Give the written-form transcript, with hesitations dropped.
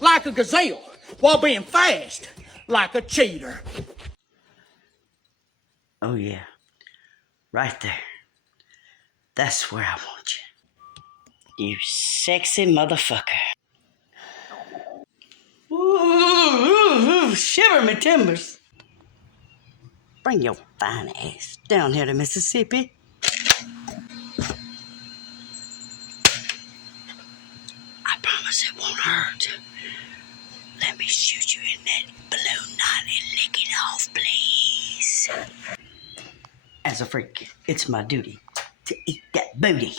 like a gazelle while being fast like a cheater. Oh yeah, right there. That's where I want you. You sexy motherfucker. Ooh, shiver me timbers. Bring your fine ass down here to Mississippi. I promise it won't hurt. Let me shoot you in that balloon knot and lick it off, please. As a freak, it's my duty to eat that booty.